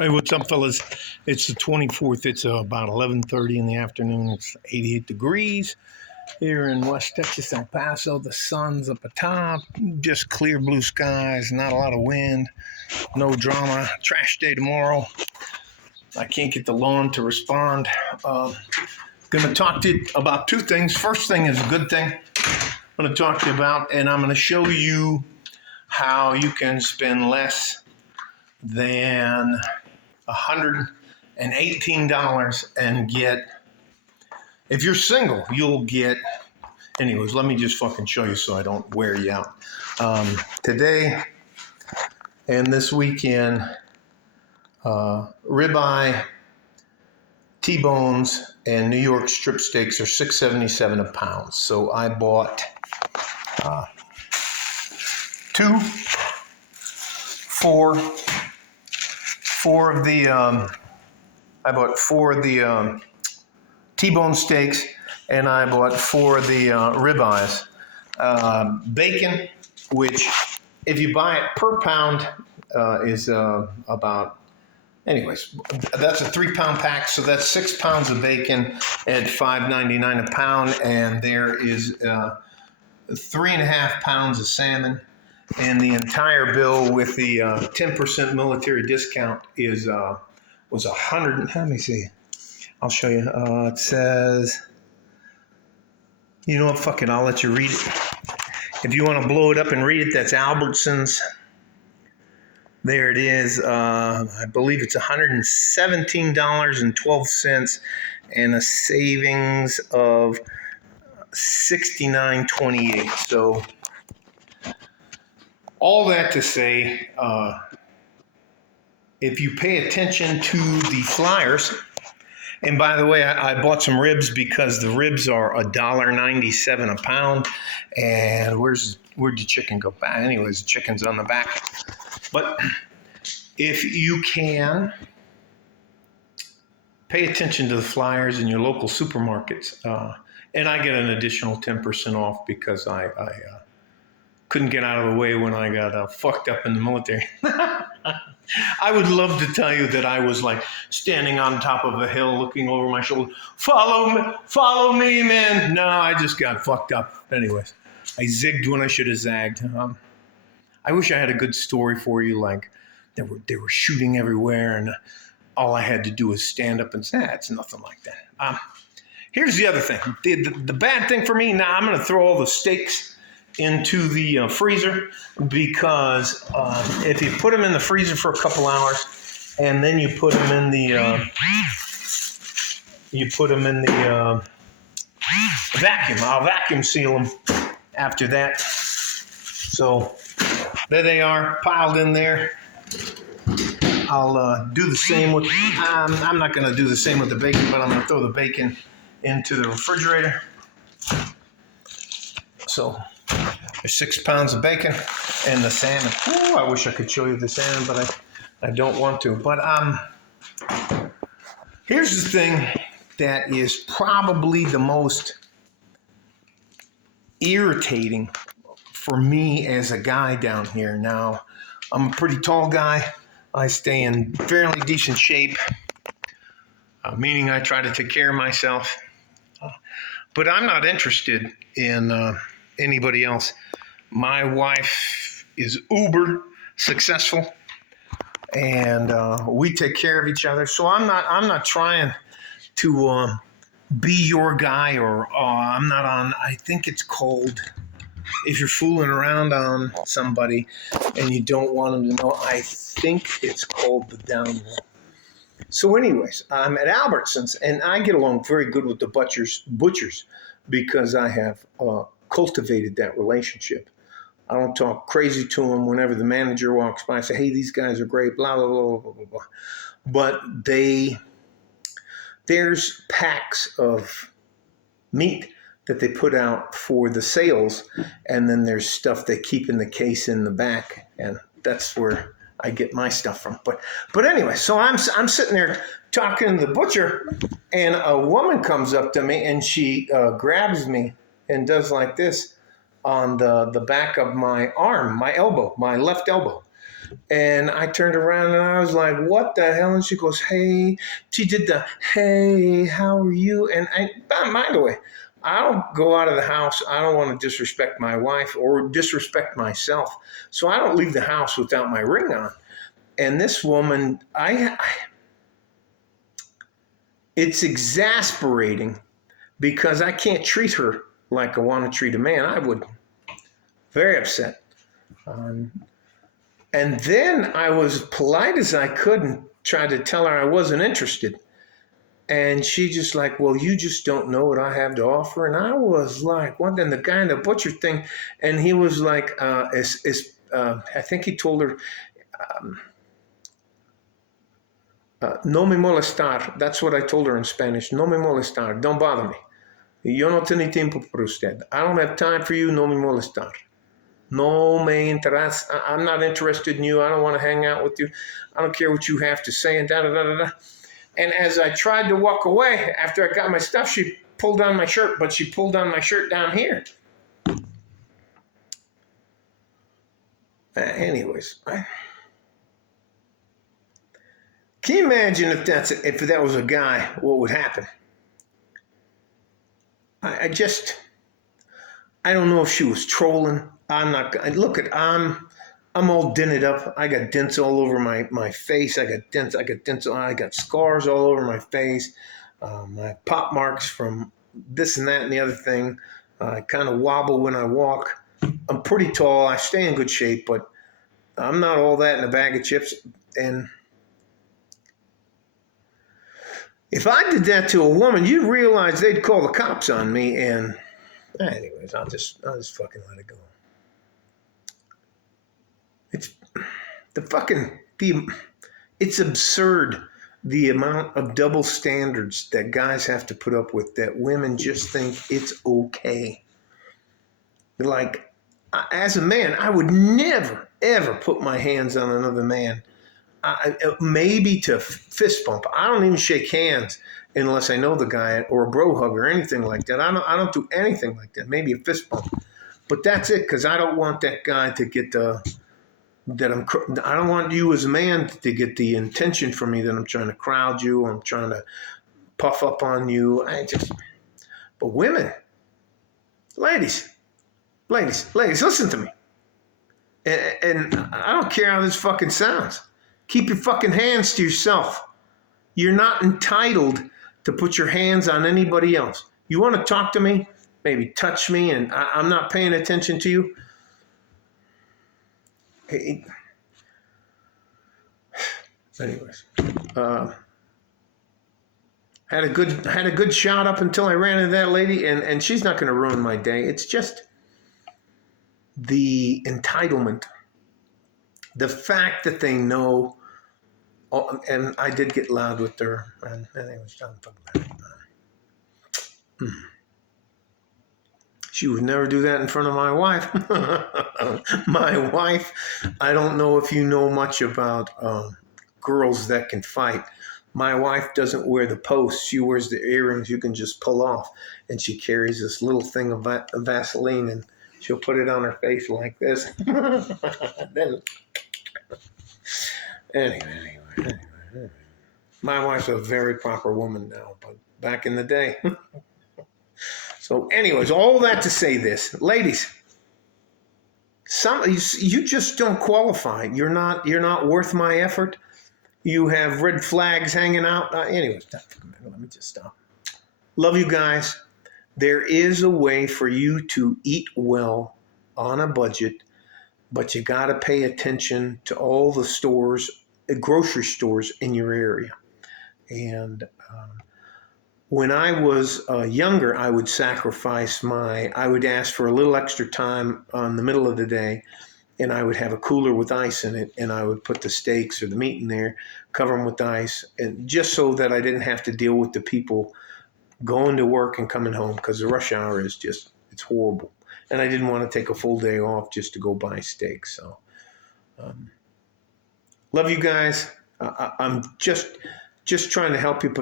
Hey, what's up, fellas? It's the 24th. It's about 11:30 in the afternoon. It's 88 degrees here in West Texas, El Paso. The sun's up atop, just clear blue skies, not a lot of wind, no drama. Trash day tomorrow. I can't get the lawn to respond. Going to talk to you about two things. First thing is a good thing I'm going to talk to you about, and I'm going to show you how you can spend less than $118 and get, if you're single, you'll get, anyways, let me just fucking show you so I don't wear you out. Today and this weekend, ribeye, T-bones, and New York strip steaks are $6.77 a pound. So I bought four of the T-bone steaks, and I bought four of the ribeyes. Bacon, which if you buy it per pound is about, anyways, that's a 3-pound pack, so that's 6 pounds of bacon at $5.99 a pound, and there is 3.5 pounds of salmon. And the entire bill with the 10% military discount was $100. Let me see. I'll show you. It says, you know what? Fuck it. I'll let you read it. If you want to blow it up and read it, that's Albertsons. There it is. I believe it's $117.12 and a savings of $69.28. So, all that to say, if you pay attention to the flyers, and by the way, I bought some ribs because the ribs are $1.97 a pound, and where'd the chicken go back? Anyways, the chicken's on the back. But if you can pay attention to the flyers in your local supermarkets, and I get an additional 10% off because I couldn't get out of the way when I got fucked up in the military. I would love to tell you that I was like standing on top of a hill looking over my shoulder. Follow me, man. No, I just got fucked up. Anyways, I zigged when I should have zagged. I wish I had a good story for you, like they were shooting everywhere and all I had to do was stand up and say, it's nothing like that. Here's the other thing. The bad thing for me, now I'm going to throw all the steaks into the freezer, because if you put them in the freezer for a couple hours and then you put them in the vacuum, I'll vacuum seal them after that. So there they are, piled in there. I'll do the same with, I'm not going to do the same with the bacon, but I'm going to throw the bacon into the refrigerator. So there's 6 pounds of bacon and the salmon. Ooh, I wish I could show you the salmon, but I don't want to. But here's the thing that is probably the most irritating for me as a guy down here. Now, I'm a pretty tall guy. I stay in fairly decent shape, meaning I try to take care of myself. But I'm not interested in anybody else. My wife is uber successful, and we take care of each other. So I'm not trying to be your guy, or I'm not on. I think it's called, if you're fooling around on somebody and you don't want them to know, I think it's called the down low. So anyways, I'm at Albertsons, and I get along very good with the butchers because I have cultivated that relationship. I don't talk crazy to them whenever the manager walks by. I say, hey, these guys are great, blah, blah, blah, blah, blah, blah. But there's packs of meat that they put out for the sales, and then there's stuff they keep in the case in the back, and that's where I get my stuff from. But anyway, so I'm sitting there talking to the butcher, and a woman comes up to me, and she grabs me and does like this on the back of my arm, my elbow, my left elbow. And I turned around and I was like, what the hell? And she goes, hey, she did the, hey, how are you? And by the way, I don't go out of the house. I don't want to disrespect my wife or disrespect myself. So I don't leave the house without my ring on. And this woman, it's exasperating because I can't treat her like I want to treat a man. I would. Very upset. Um, and then I was polite as I could and tried to tell her I wasn't interested. And she just like, well, you just don't know what I have to offer. And I was like, what? Then the guy in the butcher thing, and he was like, I think he told her, no me molestar. That's what I told her in Spanish. No me molestar. Don't bother me. Yo no tengo tiempo para usted. I don't have time for you. No me molestar. No me interesa. I'm not interested in you. I don't want to hang out with you. I don't care what you have to say. And da da da da da. And as I tried to walk away after I got my stuff, she pulled down my shirt, but she pulled down my shirt down here. Anyways, can you imagine if that was a guy, what would happen? I don't know if she was trolling. I'm not. I'm all dented up. I got dents all over my face. I got dents. I got scars all over my face. My pop marks from this and that and the other thing. I kind of wobble when I walk. I'm pretty tall. I stay in good shape, but I'm not all that in a bag of chips. And if I did that to a woman, you'd realize they'd call the cops on me. And anyways, I'll just fucking let it go. It's absurd the amount of double standards that guys have to put up with that women just think it's okay. Like, as a man, I would never, ever put my hands on another man. Maybe to fist bump. I don't even shake hands unless I know the guy, or a bro hug or anything like that. I don't do anything like that. Maybe a fist bump. But that's it, because I don't want that guy to get I don't want you as a man to get the intention from me that I'm trying to crowd you, or I'm trying to puff up on you. But women, ladies, listen to me. And I don't care how this fucking sounds. Keep your fucking hands to yourself. You're not entitled to put your hands on anybody else. You want to talk to me? Maybe touch me, and I'm not paying attention to you. Anyways, had a good shot up until I ran into that lady, and she's not going to ruin my day. It's just the entitlement, the fact that they know. Oh, and I did get loud with her. And anyways, she would never do that in front of my wife. My wife, I don't know if you know much about girls that can fight. My wife doesn't wear the posts. She wears the earrings you can just pull off. And she carries this little thing of Vaseline, and she'll put it on her face like this. Then, anyway. My wife's a very proper woman now, but back in the day. So anyways, all that to say this, ladies, you just don't qualify. You're not worth my effort. You have red flags hanging out. Anyways, let me just stop. Love you guys. There is a way for you to eat well on a budget, but you got to pay attention to all the stores, grocery stores in your area. And when I was younger, I would I would ask for a little extra time on the middle of the day, and I would have a cooler with ice in it, and I would put the steaks or the meat in there, cover them with ice, and just so that I didn't have to deal with the people going to work and coming home, because the rush hour is it's horrible. And I didn't want to take a full day off just to go buy steaks. So, love you guys. I'm just trying to help you,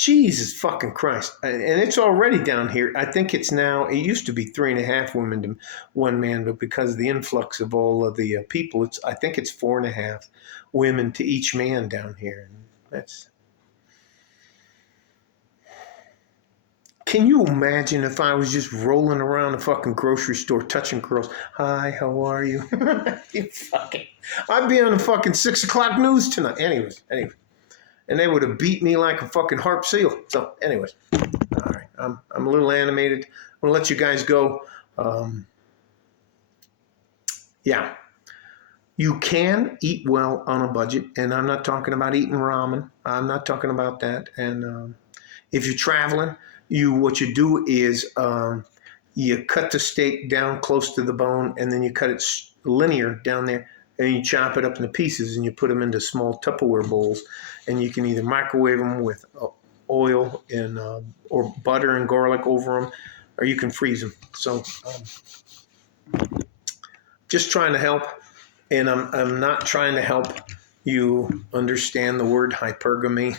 Jesus fucking Christ. And it's already down here. I think it's now, it used to be 3.5 women to one man, but because of the influx of all of the people, I think it's 4.5 women to each man down here. And that's, can you imagine if I was just rolling around the fucking grocery store touching girls? Hi, how are you? You fucking, I'd be on the fucking 6 o'clock news tonight. Anyways. And they would have beat me like a fucking harp seal. So, anyways, all right, I'm a little animated. I'm gonna let you guys go. Yeah, you can eat well on a budget, and I'm not talking about eating ramen. I'm not talking about that. And if you're traveling, what you do is you cut the steak down close to the bone, and then you cut it linear down there, and you chop it up into pieces, and you put them into small Tupperware bowls, and you can either microwave them with oil and or butter and garlic over them, or you can freeze them. So just trying to help, and I'm not trying to help you understand the word hypergamy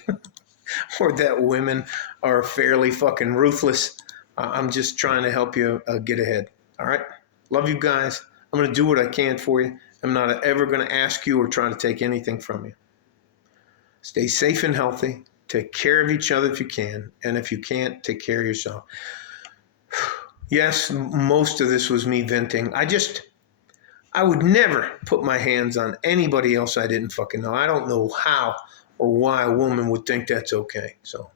or that women are fairly fucking ruthless. I'm just trying to help you get ahead. All right? Love you guys. I'm going to do what I can for you. I'm not ever going to ask you or try to take anything from you. Stay safe and healthy. Take care of each other if you can. And if you can't, take care of yourself. Yes, most of this was me venting. I would never put my hands on anybody else I didn't fucking know. I don't know how or why a woman would think that's okay. So,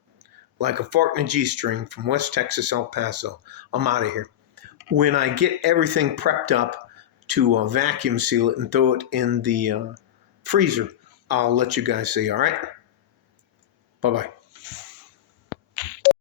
like a fart in a G-string from West Texas, El Paso, I'm out of here. When I get everything prepped up to vacuum seal it and throw it in the freezer, I'll let you guys see. All right? Bye-bye.